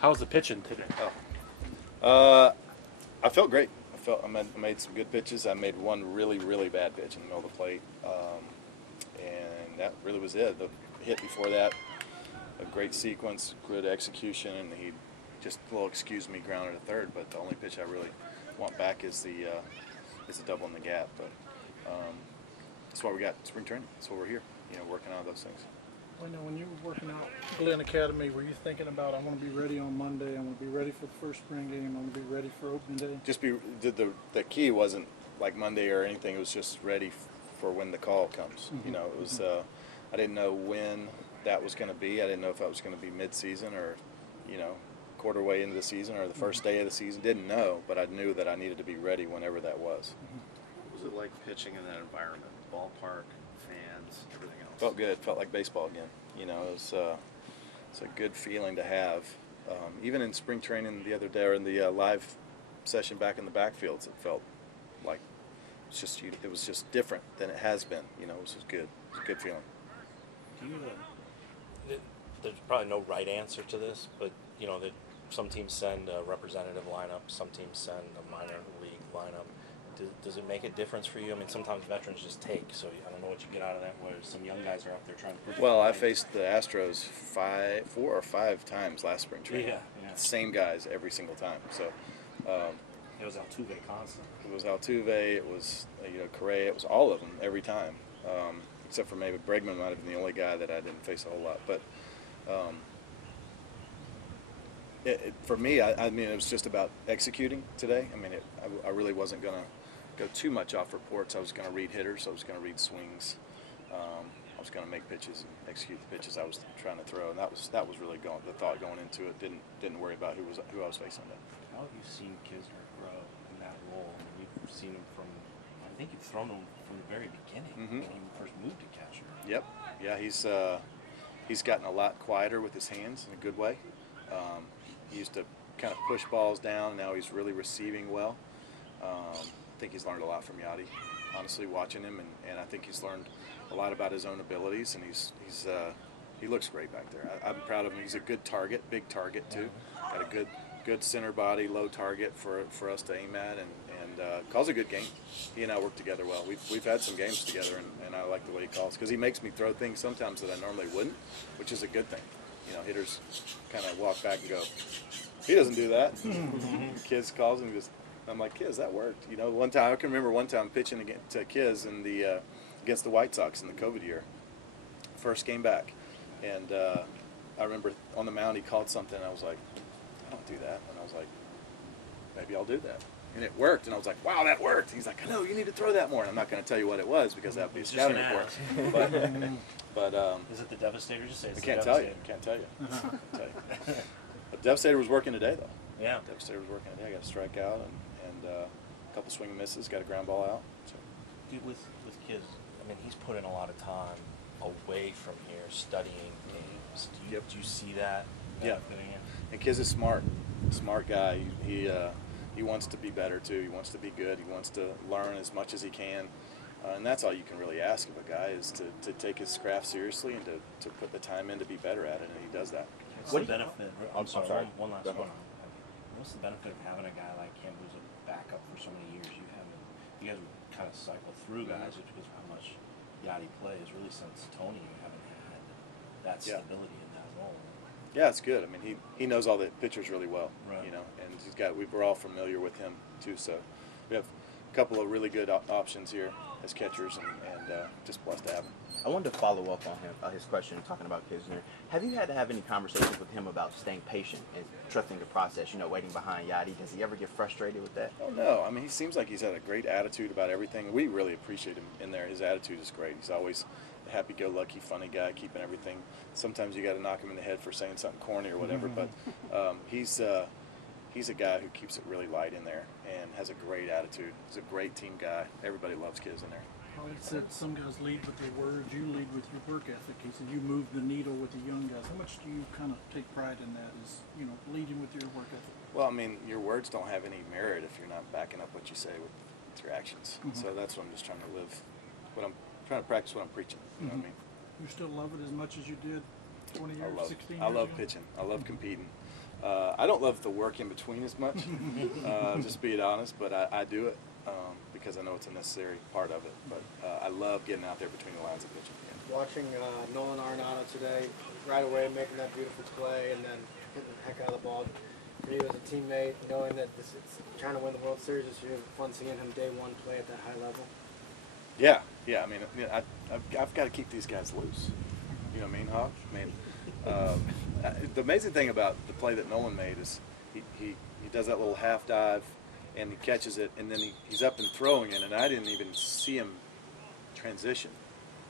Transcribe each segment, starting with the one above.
How's the pitching today? I felt great. I made some good pitches. I made one really, really bad pitch in the middle of the plate, and that really was it. The hit before that, a great sequence, good execution, and he just a little excuse me grounded to third. But the only pitch I really want back is the double in the gap. But that's why we got spring training. That's why we're here. Working on those things. Waino, when you were working out Glen Academy, were you thinking about, I want to be ready on Monday, I want to be ready for the first spring game, I want to be ready for opening day? The key wasn't like Monday or anything. It was just ready for when the call comes. Mm-hmm. It was. I didn't know when that was going to be. I didn't know if that was going to be mid-season or, quarter way into the season or the first day of the season. Didn't know, but I knew that I needed to be ready whenever that was. What was it like pitching in that environment? Ballpark, fans, everything else? Felt good. Felt like baseball again. It's a good feeling to have. Even in spring training the other day, or in the live session back in the backfields, it felt like it was just different than it has been. It was just good. It was a good feeling. There's probably no right answer to this, but that some teams send a representative lineup, some teams send a minor league lineup. Does it make a difference for you? I mean, sometimes veterans just take, so I don't know what you get out of that, whereas some young guys are out there trying to prove. Well, I faced the Astros 4 or 5 times last spring training. Yeah. Same guys every single time. So it was Altuve constant. It was Altuve. It was Correa. It was all of them every time, except for maybe Bregman might have been the only guy that I didn't face a whole lot. But for me, I mean, it was just about executing today. I mean, I really wasn't going to go too much off reports. I was going to read hitters. I was going to read swings. I was going to make pitches and execute the pitches I was trying to throw, and that was really the thought going into it. Didn't worry about who I was facing. How have you seen Kisner grow in that role? I mean, you've seen him I think you've thrown him from the very beginning when he first moved to catcher. Yep. Yeah, he's gotten a lot quieter with his hands in a good way. He used to kind of push balls down. Now he's really receiving well. I think he's learned a lot from Yachty, honestly, watching him, and I think he's learned a lot about his own abilities, and he looks great back there. I'm proud of him. He's a good target, big target too. Got a good center body, low target for us to aim at, and calls a good game. He and I work together well. We've had some games together, and I like the way he calls because he makes me throw things sometimes that I normally wouldn't, which is a good thing. Hitters kind of walk back and go, he doesn't do that. Kiz calls and I'm like, Kiz, that worked. One time I can remember pitching to Kiz in against the White Sox in the COVID year, first game back, and I remember on the mound he called something. And I was like, I don't do that, and I was like, maybe I'll do that. And it worked, and I was like, wow, that worked. He's like, I know, you need to throw that more. And I'm not going to tell you what it was because that would be a scouting report. But is it the Devastator? Just say it's I can't tell you. Can't tell you. But Devastator was working today, though. Yeah. Devastator was working today. I got a strikeout and a couple swing and misses. Got a ground ball out. So. Dude, with Kiz, I mean, he's put in a lot of time away from here, studying games. Do you see that? Yeah. And Kiz is smart guy. He wants to be better too. He wants to be good. He wants to learn as much as he can. And that's all you can really ask of a guy is to take his craft seriously and to put the time in to be better at it, and he does that. What's the benefit? I'm sorry. One last one. What's the benefit of having a guy like him who's a backup for so many years? You guys would kind of cycle through guys just because of how much Yachty plays. Really, since Tony, you haven't had that stability in that role. Yeah, it's good. I mean, he knows all the pitchers really well, right. And we're all familiar with him too. So we have a couple of really good options here as catchers, and just blessed to have him. I wanted to follow up on his question, talking about Kisner. Have you had to have any conversations with him about staying patient and trusting the process, waiting behind Yachty? Does he ever get frustrated with that? Oh, no. I mean, he seems like he's had a great attitude about everything. We really appreciate him in there. His attitude is great. He's always a happy-go-lucky, funny guy, keeping everything. Sometimes you got to knock him in the head for saying something corny or whatever, but he's a guy who keeps it really light in there and has a great attitude. He's a great team guy. Everybody loves Kiz in there. He said some guys lead with their words, you lead with your work ethic. He said you move the needle with the young guys. How much do you kind of take pride in that, is, leading with your work ethic? Well, I mean, your words don't have any merit if you're not backing up what you say with your actions. So that's what I'm just trying to live. I'm trying to practice what I'm preaching. You know what I mean? You still love it as much as you did 20 years, 16 years I love ago? pitching. I love competing. I don't love the work in between as much, just being honest, but I do it because I know it's a necessary part of it. But I love getting out there between the lines of pitching. Watching Nolan Arenado today, right away making that beautiful play and then hitting the heck out of the ball. For you as a teammate, knowing that this is trying to win the World Series this year, fun seeing him day one play at that high level. Yeah. I mean, I've got to keep these guys loose. You know what I mean, Hawk? I mean, the amazing thing about the play that Nolan made is he does that little half dive and he catches it, and then he's up and throwing it, and I didn't even see him transition.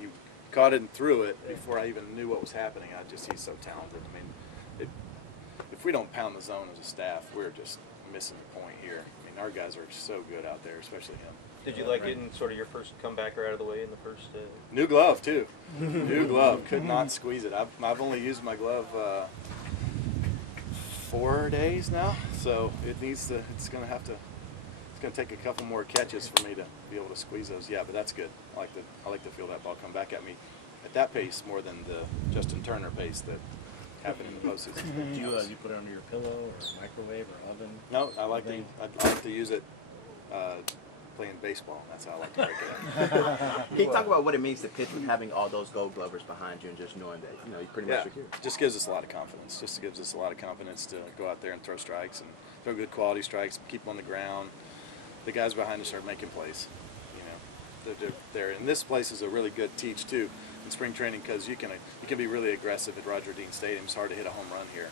He caught it and threw it before I even knew what was happening. He's so talented. I mean, if we don't pound the zone as a staff, we're just missing the point here. I mean, our guys are so good out there, especially him. Did you like getting sort of your first comebacker out of the way in the first? New glove too. New glove. Could not squeeze it. I've only used my glove 4 days now, so it's going to take a couple more catches for me to be able to squeeze those. Yeah, but that's good. I like to feel that ball come back at me at that pace more than the Justin Turner pace that happened in the postseason. Do you put it under your pillow or microwave or oven? No, I like to use it playing baseball. That's how I like to break it up. Can you talk about what it means to pitch with having all those Gold Glovers behind you and just knowing that you pretty much secure? Just gives us a lot of confidence. Just gives us a lot of confidence to go out there and throw strikes and throw good quality strikes, keep them on the ground. The guys behind us are making plays. They're and this place is a really good teach too in spring training because you can be really aggressive at Roger Dean Stadium. It's hard to hit a home run here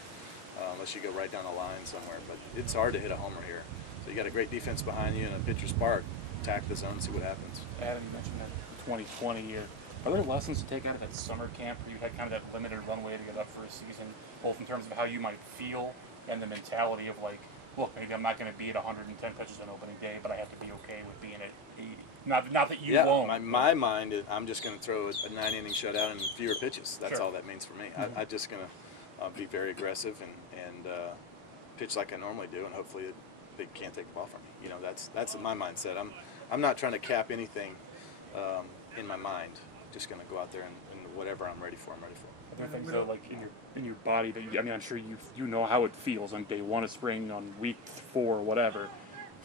unless you go right down the line somewhere, but it's hard to hit a homer here. So you got a great defense behind you and a pitcher's park. Attack the zone, see what happens. Adam, you mentioned that 2020 year. Are there lessons to take out of that summer camp where you had kind of that limited runway to get up for a season, both in terms of how you might feel and the mentality of like, look, maybe I'm not going to be at 110 pitches on opening day, but I have to be okay with being at 80. Not that you won't. My mind is I'm just going to throw a 9-inning shutout and fewer pitches. That's all that means for me. I'm just going to be very aggressive and pitch like I normally do, and hopefully they can't take the ball from me. That's my mindset. I'm not trying to cap anything in my mind. Just going to go out there and whatever I'm ready for, I'm ready for. Are there things though, like in your body that I'm sure you know how it feels on day 1 of spring, on week 4, whatever,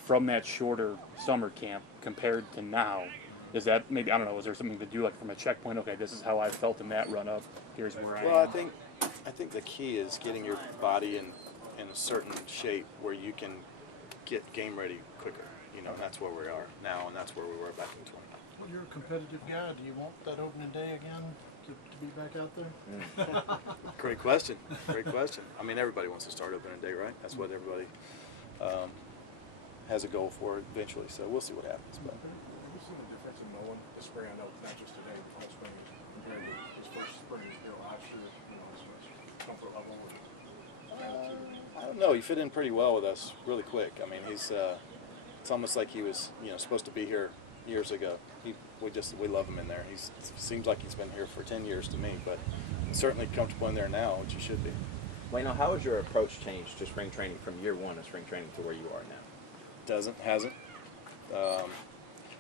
from that shorter summer camp compared to now? Is that maybe, I don't know, is there something to do like from a checkpoint? Okay, this is how I felt in that run up. Here's where I am. Well, I think the key is getting your body in a certain shape where you can get game ready quicker. And that's where we are now, and that's where we were back in 20. Well, you're a competitive guy. Do you want that opening day again to be back out there? Great question. I mean, everybody wants to start opening day, right? That's what everybody has a goal for eventually. So we'll see what happens. But have you seen the difference in Nolan this spring? I know not just today, but all spring compared to his first spring last year. His comfort level. I don't know. He fit in pretty well with us really quick. I mean, he's it's almost like he was supposed to be here years ago. We love him in there. It seems like he's been here for 10 years to me, but certainly comfortable in there now, which he should be. Waino, how has your approach changed to spring training from year 1 of spring training to where you are now? Hasn't.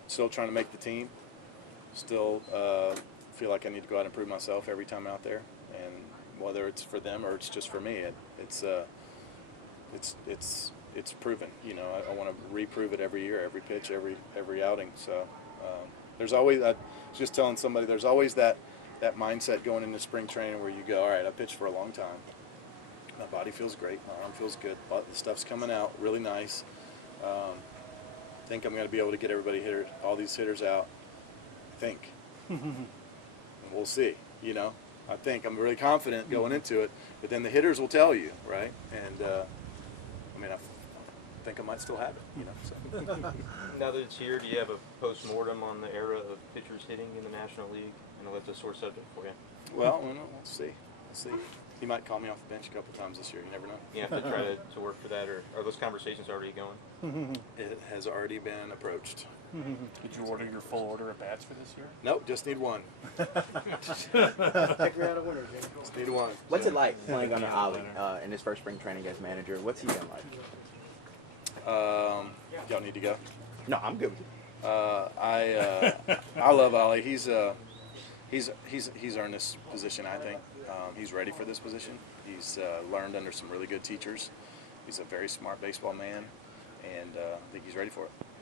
Still trying to make the team. Still feel like I need to go out and prove myself every time out there, and whether it's for them or it's just for me, it's proven. I want to reprove it every year, every pitch, every outing. So there's always, I was just telling somebody, there's always that mindset going into spring training where you go, all right, I pitched for a long time. My body feels great. My arm feels good. But the stuff's coming out really nice. Think I'm going to be able to get all these hitters out. And we'll see. I think I'm really confident going into it, but then the hitters will tell you, right? And I think I might still have it. So. Now that it's here, do you have a post-mortem on the era of pitchers hitting in the National League? I know that's a sore subject for you. Well, we'll see. He might call me off the bench a couple times this year. You never know. You have to try to work for that, or are those conversations already going? It has already been approached. Did you order your full order of bats for this year? Nope, just need one. Take me out of winter, Jim. Just need one. What's it like playing under Ollie in his first spring training as manager? What's he been like? Y'all need to go? No, I'm good with you. I love Ollie. He's earned this position, I think. He's ready for this position. He's learned under some really good teachers. He's a very smart baseball man, and I think he's ready for it.